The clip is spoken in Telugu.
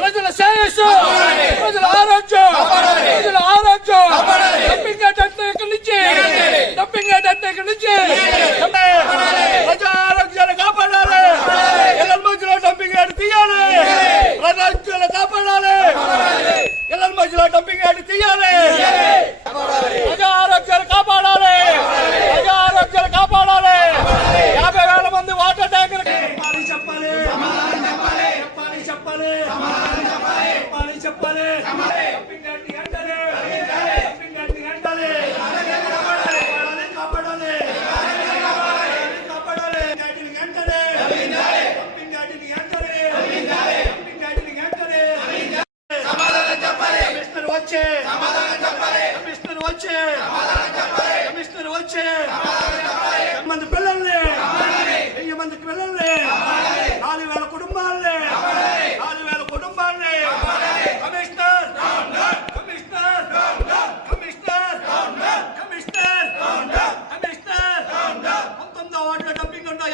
ప్రజల శ్రేయస్సు, ప్రజల ఆరోగ్యం, ప్రజల ఆరోగ్యం. డంపింగ్ యార్డ్ అంటే ఇక్కడి నుంచి, డంపింగ్ యార్డ్ అంటే ఇక్కడి నుంచి ప్రజా ఆరోగ్యాలు కాపాడాలి. ఇళ్ళ మధ్యలో డంపింగ్ యార్డ్ తీయాలి, ప్రజారోగ్యాలు కాపాడాలి. ఇళ్ళ మధ్యలో డంపింగ్ యార్డ్ తీయాలి, ప్రజా ఆరోగ్యాలు కాపాడాలి, ప్రజా ఆరోగ్యాలు కాపాడాలి. 50,000 మంది వాటర్ ట్యాంకులు చెప్పాలి, చెప్పాలి, చెప్పాలి, చెప్పాలి, చెప్పాలి. డంపింగ్ యార్డ్ ఎండాలి, డంపింగ్ యార్డ్ ఎండాలి, కాపాడాలి, కాపాడాలి. డంపింగ్ యార్డ్ ఎండాలి, డంపింగ్ యార్డ్ ఎండాలి. కమిషనర్ వచ్చే, కమిషనర్ వచ్చే, కమిషనర్ వచ్చే. మంది పిల్లల్ని, 1000 మంది పిల్లల్ని, 4,000 కుటుంబాలని, 4,000 కుటుంబాలని. Commissioner, commissioner, commissioner, commissioner, commissioner. 19వ వార్డులో డంపింగ్ ఉందో